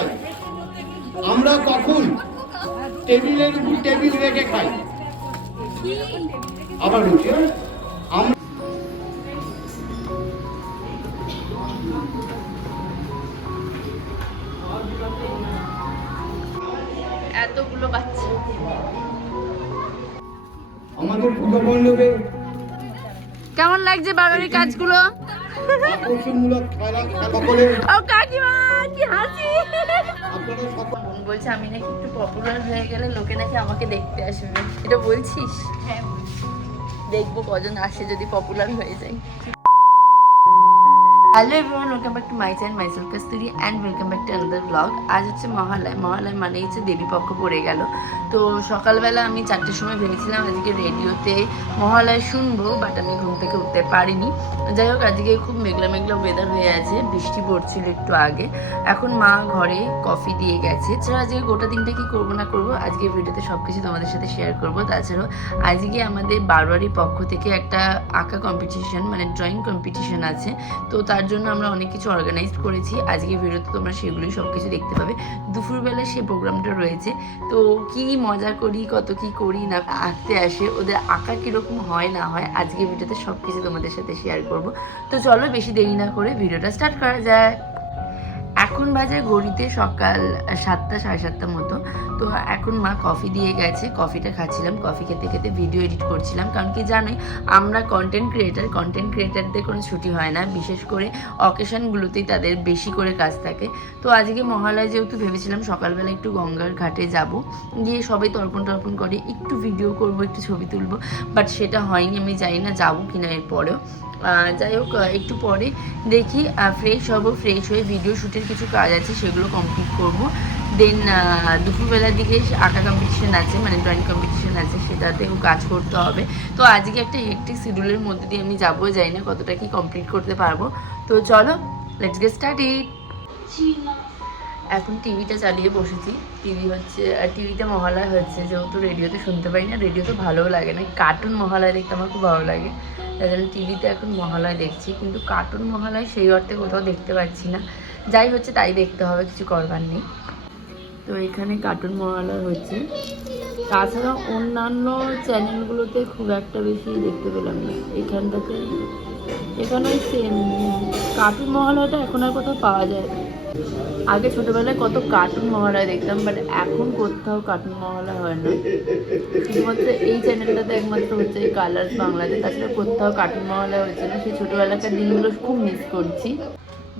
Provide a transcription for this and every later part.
খাই। আমরা কখন টেবিলের উপর টেবিল রেখে খাই। আবার বলছি, আমরা এতগুলো বাচ্চা আমাদের পূজা মণ্ডপে কেমন লাগছে বাঙালির কাজগুলো? আকর্ষণমূলক খেলা সকলে ও কাকিমা কি হাসি! আপনারা সকল বোন বলছে আমি নাকি একটু পপুলার হয়ে গেলে লোকে নাকি আমাকে দেখতে আসবে। এটা বলছিস? হ্যাঁ, দেখবো কজন আসে যদি পপুলার হয়ে যায়। Hello everyone, welcome back to my channel, myself Kasturi and welcome back to another blog. আজ হচ্ছে মহালয়। মহালয় মানেই হচ্ছে দেবীপক্ষ পড়ে গেল। তো সকালবেলা আমি 4টের সময় ভেবেছিলাম আজকে রেডিওতে মহালয় শুনবো, বাট আমি ঘুম থেকে উঠতে পারিনি। যাই হোক, আজকে খুব মেঘলা মেঘলা ওয়েদার হয়ে আছে, বৃষ্টি পড়ছিল একটু আগে। এখন মা ঘরে কফি দিয়ে গেছে। এছাড়া আজকে গোটা দিনটা কি করবো না করবো আজকে ভিডিওতে সব কিছু তোমাদের সাথে শেয়ার করবো। তাছাড়াও আজকে আমাদের বারোয়ারির পক্ষ থেকে একটা আঁকা কম্পিটিশন মানে ড্রয়িং কম্পিটিশন আছে। তো তার জন্য আমরা অনেক কিছু অর্গানাইজ করেছি। আজকে ভিডিওতে তোমরা সেগুলোই সব কিছু দেখতে পাবে। দুপুরবেলা সেই প্রোগ্রামটা রয়েছে। তো কি মজা করি, কত কি করি না, আঁকতে আসে, ওদের আঁকা কীরকম হয় না হয় আজকে ভিডিওতে সব কিছু তোমাদের সাথে শেয়ার করব। তো চলো বেশি দেরি না করে ভিডিওটা স্টার্ট করা যায়। এখন বাজে ঘড়িতে সকাল 7টা 7:30 মতো। তো এখন মা কফি দিয়ে গেছে, কফিটা খাচ্ছিলাম। কফি খেতে খেতে ভিডিও এডিট করছিলাম, কারণ কি জানোই আমরা কন্টেন্ট ক্রিয়েটারদের কোনো ছুটি হয় না, বিশেষ করে অকেশনগুলোতেই তাদের বেশি করে কাজ থাকে। তো আজকে মহালয় যেহেতু ভেবেছিলাম সকালবেলা একটু গঙ্গার ঘাটে যাব, গিয়ে সবাই তর্পণ করে একটু ভিডিও করব, একটু ছবি তুলবো, বাট সেটা হয়নি। আমি জানি না যাবো কিনা এরপরেও। যাই হোক, একটু পরে দেখি ফ্রেশ হব, ফ্রেশ হয়ে ভিডিও শ্যুটের কিছু কাজ আছে সেগুলো কমপ্লিট করব। দেন দুপুরবেলার দিকে আঁকা কম্পিটিশান আছে, মানে ড্রয়িং কম্পিটিশান আছে, সেটাতেও কাজ করতে হবে। তো আজকে একটা হেক্টিক শিডিউলের মধ্যে দিয়ে আমি যাবো, যাই না কতটা কি কমপ্লিট করতে পারবো। তো চলো লেটস গেট স্টার্টেড। এখন টিভিটা চালিয়ে বসেছি। টিভি হচ্ছে, আর টিভিতে মহালয় হচ্ছে, যেহেতু রেডিওতে শুনতে পাই না, রেডিও তো ভালোও লাগে না, কার্টুন মহালয় দেখতে আমার খুব ভালো লাগে, তাই জন্য টিভিতে এখন মহালয় দেখছি। কিন্তু কার্টুন মহালয় সেই অর্থে কোথাও দেখতে পাচ্ছি না, যাই হচ্ছে তাই দেখতে হবে, কিছু করবার নেই। তো এখানে কার্টুন মহালয় হচ্ছে, তাছাড়া অন্যান্য চ্যানেলগুলোতে খুব একটা বেশি দেখতে পেলাম না। এখানটাতে এখানে সেম কার্টুন মহালয়টা এখন আর কোথাও পাওয়া যায় না। আগে ছোটোবেলায় কত কার্টুন মহালয় দেখতাম, বাট এখন কোথাও কার্টুন মহালয় হয় না। শুধুমাত্র এই চ্যানেলটাতে একমাত্র হচ্ছে এই কালার্স বাংলাতে, তাছাড়া কোথাও কার্টুন মহালয় হচ্ছে না। সেই ছোটোবেলাকার দিনগুলো খুব মিস করছি।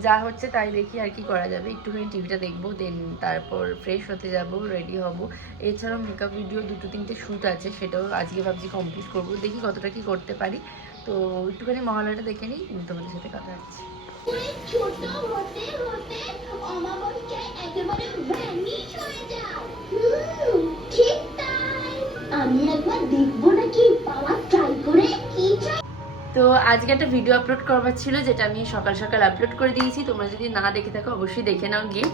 যা হচ্ছে তাই দেখি, আর কি করা যাবে। একটুখানি টিভিটা দেখবো, দেন তারপর ফ্রেশ হতে যাব, রেডি হব। এছাড়াও মেকআপ ভিডিও 2-3টে শ্যুট আছে, সেটাও আজকে ভাবছি কমপ্লিট করবো, দেখি কতটা কি করতে পারি। তো একটুখানি মহালয়টা দেখে নিই, তোমাদের সাথে কথা হচ্ছে। ছোট হতে হতে অমাবস্যায় একেবারে ভ্যানিশ হয়ে যায়। ঠিক তাই, আমি একবার দেখবো নাকি পাওয়ার ট্রাই করে। কি তো আজকে একটা ভিডিও আপলোড করবার ছিল, যেটা আমি সকাল সকাল আপলোড করে দিয়েছি। তোমরা যদি না দেখে থাকো অবশ্যই দেখে নাও গিয়ে।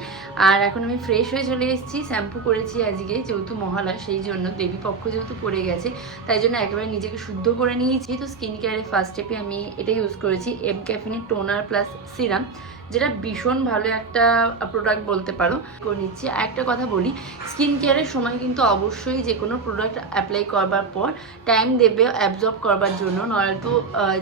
আর এখন আমি ফ্রেশ হয়ে চলে এসেছি, শ্যাম্পু করেছি আজকে, যেহেতু মহালয় সেই জন্য, দেবী পক্ষ যেহেতু পড়ে গেছে, তাই জন্য একেবারে নিজেকে শুদ্ধ করে নিয়েছি। তো স্কিন কেয়ারের ফার্স্ট স্টেপে আমি এটা ইউজ করেছি, এম ক্যাফিনের টোনার প্লাস সিরাম, যেটা ভীষণ ভালো একটা প্রোডাক্ট বলতে পারো, করে নিচ্ছি। আর একটা কথা বলি, স্কিন কেয়ারের সময় কিন্তু অবশ্যই যে কোনো প্রোডাক্ট অ্যাপ্লাই করবার পর টাইম দেবে অ্যাবজর্ব করবার জন্য, নয়তো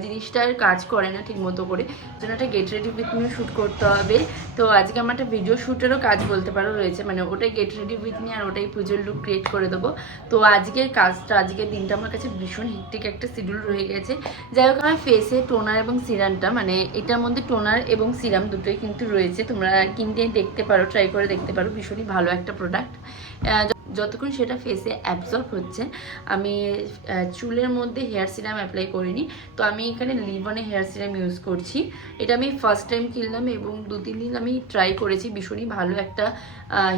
জিনিসটার কাজ করে না ঠিক মতো করে। জন্য একটা get ready with me shoot করতে হবে। তো আজকে আমার একটা ভিডিও শ্যুটেরও কাজ বলতে পারো রয়েছে, মানে ওটাই গেট রেডি উইথ মি, আর ওটাই পুজোর লুক ক্রিয়েট করে দেবো। তো আজকের কাজটা, আজকের দিনটা আমার কাছে ভীষণ হেক্টিক একটা শিডিউল রয়ে গেছে। যাই হোক, আমার ফেসে টোনার এবং সিরামটা, মানে এটার মধ্যে টোনার এবং সিরাম দুটোই কিন্তু রয়েছে, তোমরা কিনতে দেখতে পারো, ট্রাই করে দেখতে পারো, ভীষণই ভালো একটা প্রোডাক্ট। যতক্ষণ সেটা ফেসে অ্যাবজর্ব হচ্ছে, আমি চুলের মধ্যে হেয়ার সিরাম অ্যাপ্লাই করিনি। তো আমি এখানে লিভনে হেয়ার সিরাম ইউজ করছি। এটা আমি ফার্স্ট টাইম কিনলাম এবং 2-3 দিন আমি ট্রাই করেছি, ভীষণই ভালো একটা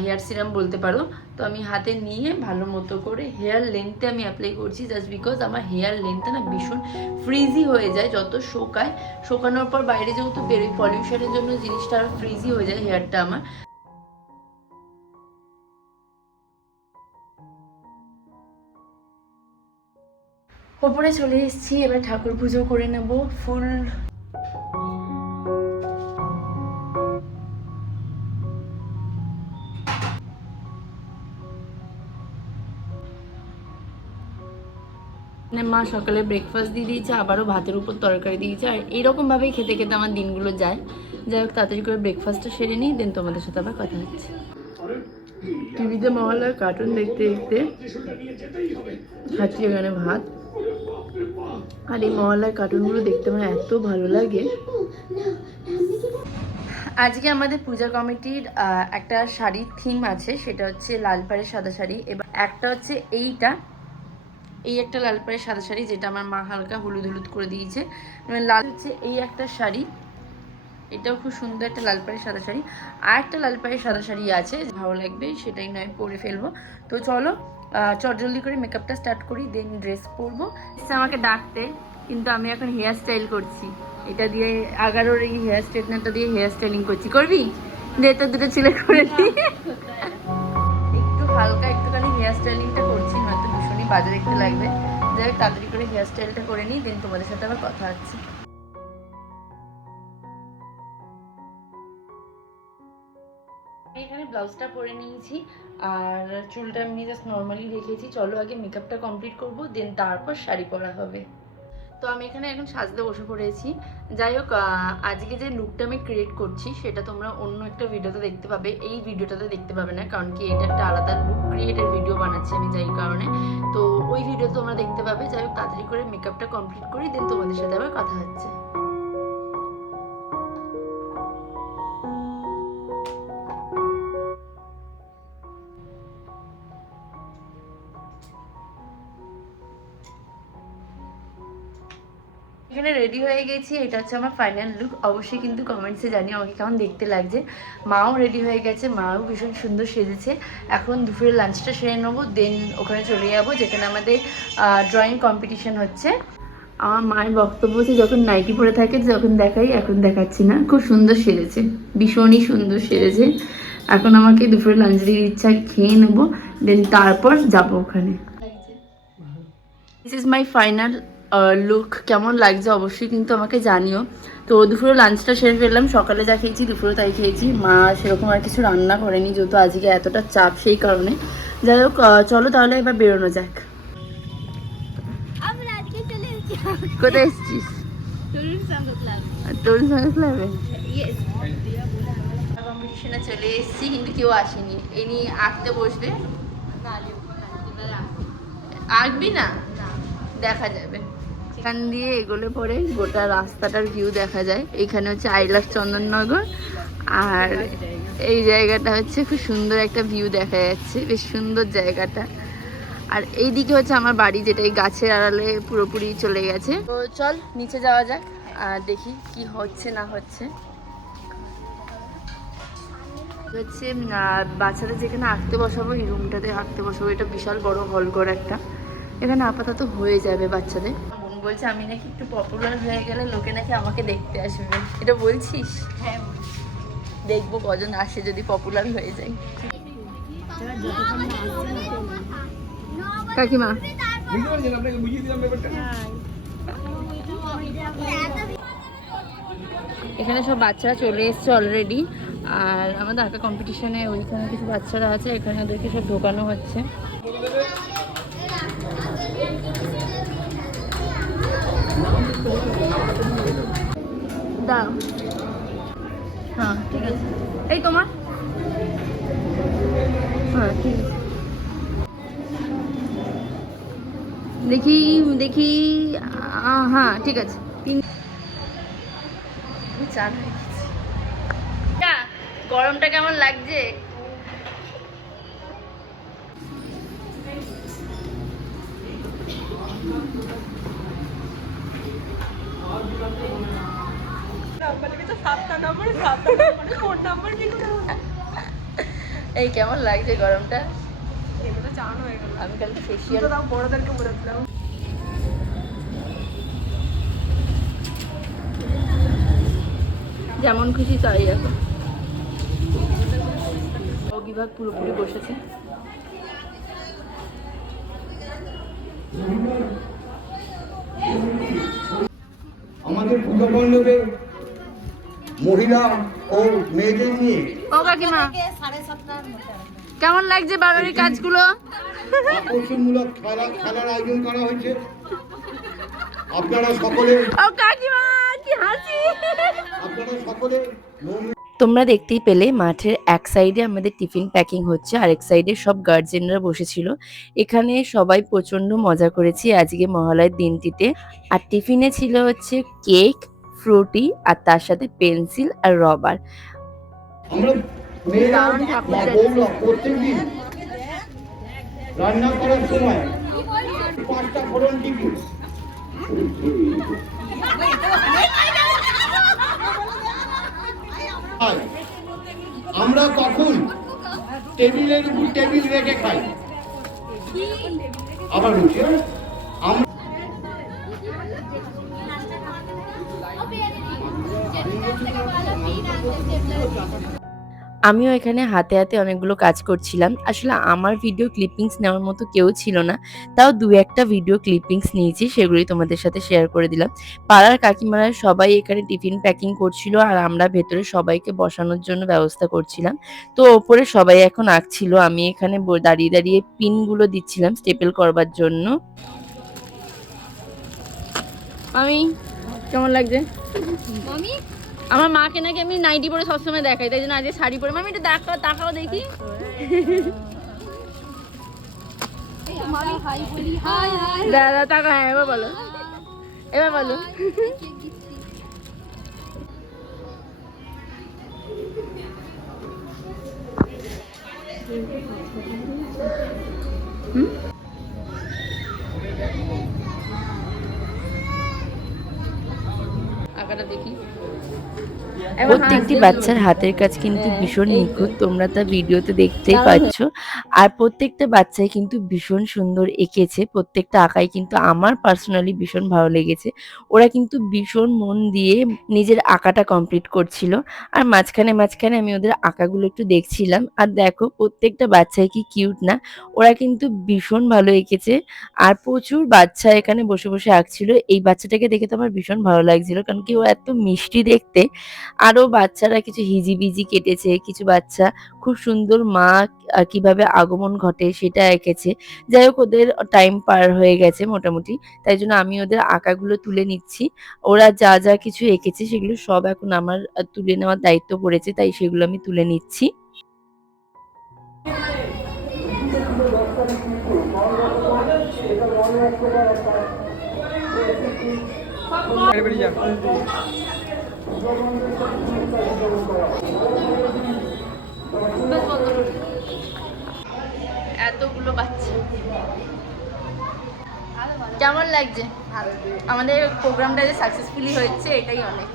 হেয়ার সিরাম বলতে পারো। তো আমি হাতে নিয়ে ভালো মতো করে হেয়ার লেন্থে আমি অ্যাপ্লাই করছি, জাস্ট বিকজ আমার হেয়ার লেন্থটা না ভীষণ ফ্রিজি হয়ে যায় যত শোকায়। শোকানোর পর বাইরে যেহেতু বেরোই, পলিউশনের জন্য জিনিসটা আর ফ্রিজি হয়ে যায় হেয়ারটা আমার। ওপরে চলে এসেছি, এবার ঠাকুর পুজো করে নেব। ফুল মানে মা সকালে ব্রেকফাস্ট দিয়ে দিয়েছে, আবারও ভাতের উপর তরকারি দিয়েছে, আর এইরকমভাবেই খেতে খেতে আমার দিনগুলো যায়। যাই হোক, তাড়াতাড়ি করে ব্রেকফাস্টটা সেরে নিই, দেন তোমাদের সাথে আবার কথা হচ্ছে। টিভিতে মহল্লার কার্টুন দেখতে দেখতে খাচ্ছি এখানে ভাত, আর এই মহল্লার কার্টুনগুলো দেখতে আমার এত ভালো লাগে। আজকে আমাদের পূজা কমিটির একটা শাড়ির থিম আছে, সেটা হচ্ছে লাল পাড়ের সাদা শাড়ি। এবার একটা হচ্ছে এই একটা লাল পাড়ের সাদা শাড়ি, যেটা আমার মা হালকা হলুদ হলুদ করে দিয়েছে। লাল হচ্ছে এই একটা শাড়ি, এটাও খুব সুন্দর একটা লাল পাড়ের সাদা শাড়ি। আর একটা লাল পাড়ের সাদা শাড়ি আছে, ভালো লাগবে, সেটাই নয় পরে ফেলবো। তো চলো চটজলদি করে মেকআপটা স্টার্ট করি, দেন ড্রেস পরবো। আমাকে ডাকতে, কিন্তু আমি এখন হেয়ার স্টাইল করছি। এটা দিয়ে 11-র এই হেয়ার স্ট্রেটনারটা দিয়ে হেয়ার স্টাইলিং করছি। করবি? দে তো দুটো ছিলে করে দিই। একটু হালকা একটুখানি হেয়ার স্টাইলিংটা করছি, নয়তো ভীষণই বাজে দেখতে লাগবে। যাই হোক, তাড়াতাড়ি করে হেয়ার স্টাইলটা করে নিই, দেন তোমাদের সাথে আবার কথা হচ্ছে। এখানে ব্লাউজটা পরে নিয়েছি, আর চুলটা আমি জাস্ট নর্মালি রেখেছি। চলো আগে মেকআপটা কমপ্লিট করবো, দেন তারপর শাড়ি পরা হবে। তো আমি এখানে এখন সাজতে বসে পড়েছি। যাই হোক, আজকে যে লুকটা আমি ক্রিয়েট করছি সেটা তোমরা অন্য একটা ভিডিওতে দেখতে পাবে, এই ভিডিওটাতে দেখতে পাবে না, কারণ কি এটা একটা আলাদা লুক ক্রিয়েটের ভিডিও বানাচ্ছি আমি, যাই কারণে। তো ওই ভিডিও তোমরা দেখতে পাবে। যাই হোক, তাড়াতাড়ি করে মেকআপটা কমপ্লিট করি, দেন তোমাদের সাথে আবার কথা হচ্ছে। এখানে রেডি হয়ে গেছি, এটা হচ্ছে আমার ফাইনাল লুক। অবশ্যই কিন্তু কমেন্টসে জানিও আমাকে কেমন দেখতে লাগছে। মাও রেডি হয়ে গেছে, মাও ভীষণ সুন্দর সেজেছে। এখন দুপুরের লাঞ্চটা সেরে নেবো, দেন ওখানে চলে যাবো যেখানে আমাদের ড্রয়িং কম্পিটিশন হচ্ছে। আমার মায়ের বক্তব্য হচ্ছে, যখন নাইটি পরে থাকে যখন দেখাই, এখন দেখাচ্ছি না। খুব সুন্দর সেজেছে, ভীষণই সুন্দর সেজেছে। এখন আমাকে দুপুরের লাঞ্চ দিয়ে ইচ্ছা, খেয়ে নেবো, দেন তারপর যাবো ওখানে। This is my final look. কেমন লাগছে অবশ্যই কিন্তু আমাকে জানিও। তো দুপুরে লাঞ্চটা সেরে ফেললাম, সকালে যা খেয়েছি দুপুরে তাই খেয়েছি। মা সেরকম আর কিছু রান্না করেনি, যেহেতু আজকে এতটা চাপ সেই কারণে। যাই হোক, চলো তাহলে এবার বেরোনো যাক। কোথায় এসছিস? তরুণ সংঘ ক্লাবে কম্পিটিশনে চলে এসেছি, কিন্তু কেউ আসেনি। এই নিয়ে আঁকতে বসবে, আঁকবি না, দেখা যাবে। এখান দিয়ে এগোলে পরে গোটা রাস্তাটার ভিউ দেখা যায়। এখানে হচ্ছে আই লাভ চন্দননগর, আর এই জায়গাটা হচ্ছে খুব সুন্দর একটা ভিউ দেখা যাচ্ছে, বেশ সুন্দর জায়গাটা। আর এইদিকে হচ্ছে আমার বাড়ি, যেটা এই গাছের আড়ালে পুরোপুরি চলে গেছে। তো চল নিচে যাওয়া যাক, আর দেখি কি হচ্ছে না হচ্ছে। হচ্ছে বাচ্চাদের যেখানে আঁকতে বসাবো, এই রুমটাতে আঁকতে বসাবো। এটা বিশাল বড় হল ঘর একটা, এখানে আপাতত হয়ে যাবে বাচ্চাদের। বোন বলছে আমি নাকি একটু পপুলার হয়ে গেলে লোকে নাকি আমাকে দেখতে আসবে। এটা বলছিস? হ্যাঁ, দেখবো কজন আসে যদি পপুলার হয়ে যাই। কাকিমা, এখানে সব বাচ্চারা চলে এসছে অলরেডি। আর আমাদের আঁকা কম্পিটিশনে ওইখানে কিছু বাচ্চারা আছে, এখানে ওদেরকে সব ঢোকানো হচ্ছে। দাঁড়াও, হ্যাঁ ঠিক আছে। এই তোমার, হ্যাঁ ঠিক আছে। দেখি দেখি, হ্যাঁ ঠিক আছে। 3-4 হয়ে গেছে। গরমটা কেমন লাগছে? এই কেমন লাগছে গরমটা? আমি কালকে ফেসিয়াল বড়দেরকে বলেছিলাম। যেমন খুশি তাই এখন বিভাগ পুরোপুরি বসেছে। আমাদের পূজা মণ্ডপে মহিলা ও মেয়েদের নিয়ে। ও কাকিমা, কেমন লাগছে বাড়ির কাজগুলো? আকর্ষণমূলক খেলার আয়োজন করা হয়েছে। আপনারা সকলে তোমরা দেখতেই পেলে মাঠের এক সাইডে আমাদের টিফিন প্যাকিং হচ্ছে, আর এক সাইডে সব গার্জেনরা বসেছিল। এখানে সবাই প্রচন্ড মজা করেছি আজকে মহালয়ের দিনটিতে। আর টিফিনে ছিল হচ্ছে কেক, ফ্রুটি আর তার সাথে পেন্সিল আর রবার। আমরা মেয়েরা বা বউরা প্রত্যেকদিন রান্না করার সময় 5টা ফোড়ন টিপি। আমরা কখন টেবিলের উপর টেবিল রেখে খাই? আবার বলছি, আমরা আমিও এখানে হাতে হাতে অনেকগুলো কাজ করছিলাম। আসলে আমার ভিডিও ক্লিপিংস নেওয়ার মতো কেউ ছিল না, তাও 2-1টা ভিডিও ক্লিপিংস নিয়েছি, সেগুলি তোমাদের সাথে শেয়ার করে দিলাম। পাড়ার কাকিমারা সবাই এখানে টিফিন প্যাকিং করছিল, আর আমরা ভেতরে সবাইকে বসানোর জন্য ব্যবস্থা করছিলাম। তো ওপরে সবাই এখন আঁকছিল, আমি এখানে দাঁড়িয়ে দাঁড়িয়ে পিনগুলো দিচ্ছিলাম স্টেপল করবার জন্য। আমি কেমন লাগছে মামি? আমার মাকে নাকি আমি নাইটি পরে সবসময় দেখাই, তাই জন্য আজকে শাড়ি পরে। মামি একটু তাকাও দেখি। দাদা তাকা, হ্যাঁ এবার বলো, এবার বলো। আঁকাটা দেখি। প্রত্যেকটি বাচ্চার হাতের কাজ কিন্তু ভীষণ নিখুঁত, তোমরা তা ভিডিওতে দেখতেই পাচ্ছ। আর প্রত্যেকটা বাচ্চাই কিন্তু ভীষণ সুন্দর এঁকেছে, প্রত্যেকটা আঁকাই কিন্তু আমার পার্সোনালি ভীষণ ভালো লেগেছে। ওরা কিন্তু ভীষণ মন দিয়ে নিজের আঁকাটা কমপ্লিট করছিল, আর মাঝখানে মাঝখানে আমি ওদের আঁকাগুলো একটু দেখছিলাম। আর দেখো প্রত্যেকটা বাচ্চাই কি কিউট না, ওরা কিন্তু ভীষণ ভালো এঁকেছে। আর প্রচুর বাচ্চা এখানে বসে বসে আঁকছিল। এই বাচ্চাটাকে দেখে তো আমার ভীষণ ভালো লাগছিল, কারণ কি ও এত মিষ্টি দেখতে। আরো বাচ্চারা কিছু হিজিবিজি কেটেছে, কিছু বাচ্চা খুব সুন্দর মা কিভাবে আগমন ঘটে সেটা এঁকেছে। যাই হোক, ওদের টাইম পার হয়ে গেছে মোটামুটি, তাই জন্য আমি ওদের আঁকাগুলো তুলে নিচ্ছি। ওরা যা যা কিছু এঁকেছে সেগুলো সব এখন আমার তুলে নেওয়ার দায়িত্ব পড়েছে, তাই সেগুলো আমি তুলে নিচ্ছি। এতগুলো বাচ্চা কেমন লাগছে? আমাদের প্রোগ্রামটা যে সাকসেসফুলি হয়েছে এটাই অনেক।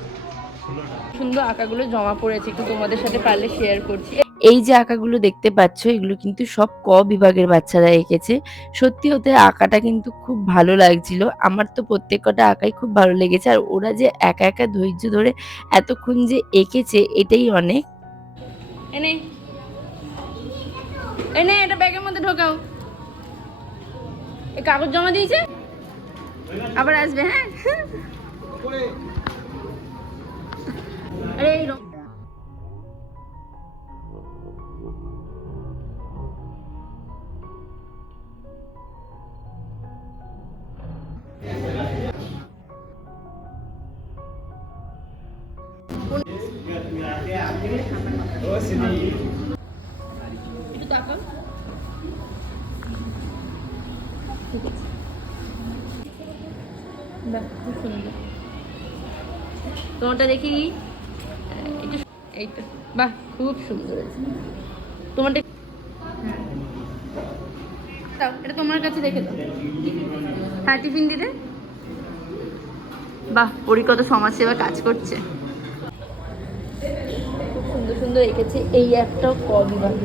সুন্দর আঁকাগুলো জমা পড়েছে, একটু তোমাদের সাথে পারলে শেয়ার করছি। এই যে আঁকাগুলো দেখতে পাচ্ছ, এগুলো কিন্তু সব ক বিভাগের বাচ্চারা এঁকেছে। সত্যি ওদের আঁকাটা কিন্তু খুব ভালো লাগছিল, আমার তো প্রত্যেক কটা আঁকাই খুব ভালো লেগেছে। আর ওরা যে একা একা ধৈর্য ধরে এতক্ষণ যে এঁকেছে এটাই অনেক। এনে এনে এটা ব্যাগের মধ্যে ঢোকাও। এই কাগজ জমা দিয়েছে, আবার আসবে। হ্যাঁ, আরে এই একটু তাকাও। ঠিক আছে, বাহ খুব সুন্দর। তোমারটা দেখি, এইটা বাহ খুব সুন্দর আছে। তোমারটা এটা তোমার কাছে রেখে দাও। হ্যাঁ, টিফিন দিলে। বাহ, পরি কত সমাজসেবা কাজ করছে, খুব সুন্দর সুন্দর রেখেছে। এই একটাও ক বিভাগ।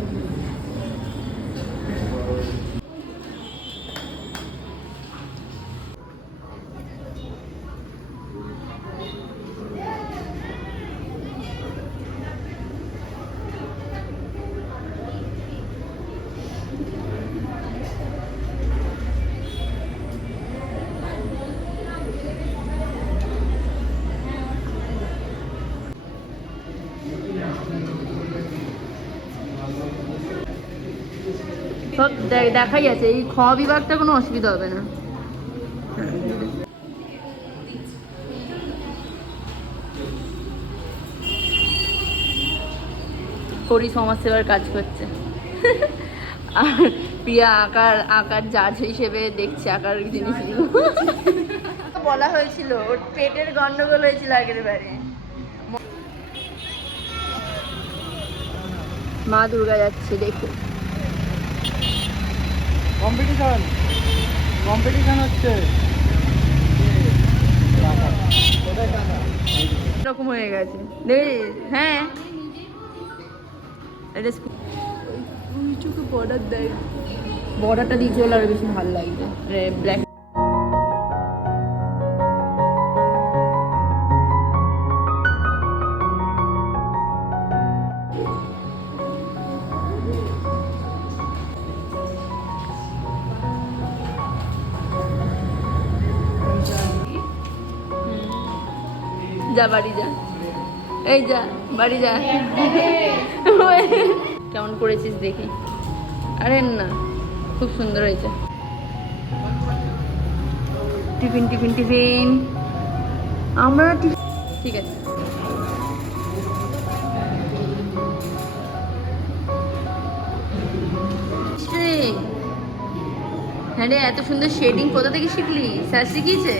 সব দেখাই আছে, এই খ বিভাগটা কোনো অসুবিধা হবে না। করি সমাজসেবার কাজ করছে আর প্রিয়া আঁকার জাজ হিসেবে দেখছে আঁকার জিনিসগুলো। বলা হয়েছিল ওর পেটের গন্ডগোল হয়েছিল আগের বারে। মা দুর্গা যাচ্ছে দেখো। কম্পিটিশন হচ্ছে এরকম হয়ে গেছে দেখ। হ্যাঁ এটা চোখে বর্ডার দেয়, বর্ডারটা দিয়েছে বলে আরো বেশি ভালো লাগবে। ব্ল্যাক যা বাড়ি যা, এই যা বাড়ি যা। কেমন করেছিস দেখি। আরে না খুব সুন্দর হয়েছে। টিফিন টিফিন টিফিন আমরা ঠিক আছে। হ্যাঁ রে, এত সুন্দর শেডিং কোথা থেকে শিখলি? স্যার শিখিয়েছে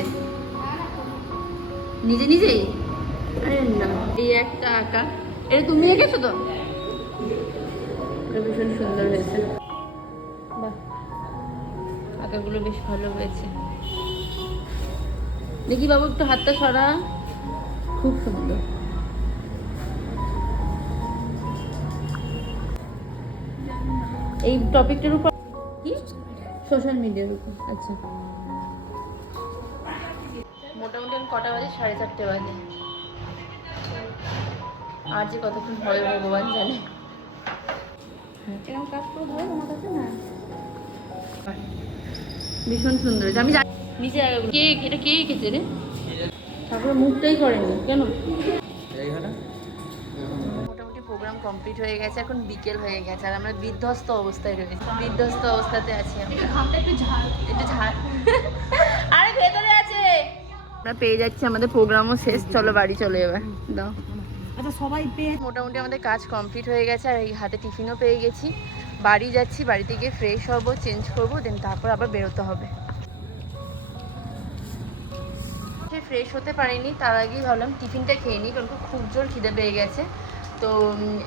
নিজে নিজেই? আরে না, এই একটা আঁকা এটা তুমি এঁকেছো তো? ভীষণ সুন্দর হয়েছে, বাহ আঁকাগুলো বেশ ভালো হয়েছে। দেখি বাবু একটু হাতটা সরা, খুব সুন্দর। এই টপিকটার উপর কি সোশ্যাল মিডিয়ার উপর। আচ্ছা মোটামুটি আমি কটা বাজে? 4:30 বাজে। আর যে কতক্ষণ হবে ভগবান জানে। এরকম কাজ করে ধরো তোমার কাছে না? ভীষণ সুন্দর হয়েছে। আমি জানি নিচে কে এটা কে এঁকেছে রে? তারপরে মুখটাই করেনি কেন? মোটামুটি প্রোগ্রাম কমপ্লিট হয়ে গেছে, এখন বিকেল হয়ে গেছে আর আমরা বিধ্বস্ত অবস্থায় রয়েছি। বিধ্বস্ত অবস্থাতে আছি আমরা। একটু ঝাল আরে ভেতরে আছে। আমরা পেয়ে যাচ্ছি, আমাদের প্রোগ্রামও শেষ। চলো বাড়ি চলে এবার দাও। আচ্ছা সবাই পেয়ে মোটামুটি আমাদের কাজ কমপ্লিট হয়ে গেছে আর এই হাতে টিফিনও পেয়ে গেছি। বাড়ি যাচ্ছি, বাড়িতে গিয়ে ফ্রেশ হবো, চেঞ্জ করবো, দেন তারপর আবার বেরোতে হবে। ফ্রেশ হতে পারিনি, তার আগেই ভাবলাম টিফিনটা খেয়ে নিই, কারণ খুব জোর খিদে পেয়ে গেছে। তো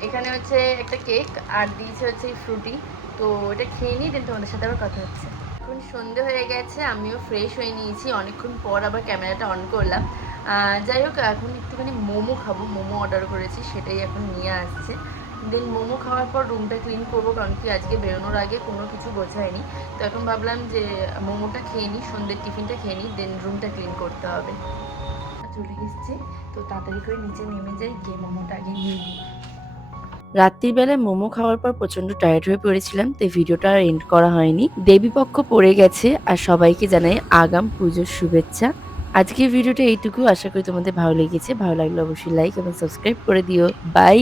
এখানে হচ্ছে একটা কেক আর দিয়েছে হচ্ছে ফ্রুটি, তো এটা খেয়ে নিই, দেন তোমাদের সাথে আবার কথা হচ্ছে। এখন সন্ধে হয়ে গেছে, আমিও ফ্রেশ হয়ে নিয়েছি, অনেকক্ষণ পর আবার ক্যামেরাটা অন করলাম। যাই হোক এখন একটুখানি মোমো খাবো, মোমো অর্ডার করেছি, সেটাই এখন নিয়ে আসছে। দেন মোমো খাওয়ার পর রুমটা ক্লিন করবো, কারণ কি আজকে বেরোনোর আগে কোনো কিছু গোছায়নি। তো এখন ভাবলাম যে মোমোটা খেয়ে নিই, সন্ধ্যের টিফিনটা খেয়ে নিই, দেন রুমটা ক্লিন করতে হবে। চলে এসেছি, তো তাড়াতাড়ি করে নিচে নেমে যাই, গিয়ে মোমোটা আগে নিয়ে নিই। রাত্রির বেলায় মোমো খাওয়ার পর প্রচন্ড টায়ার্ড হয়ে পড়েছিলাম, তাই ভিডিওটা আর এন্ড করা হয়নি। দেবীপক্ষ পড়ে গেছে আর সবাইকে জানাই আগাম পুজোর শুভেচ্ছা। আজকের ভিডিওটা এইটুকু, আশা করি তোমাদের ভালো লেগেছে। ভালো লাগলে অবশ্যই লাইক এবং সাবস্ক্রাইব করে দিও। বাই।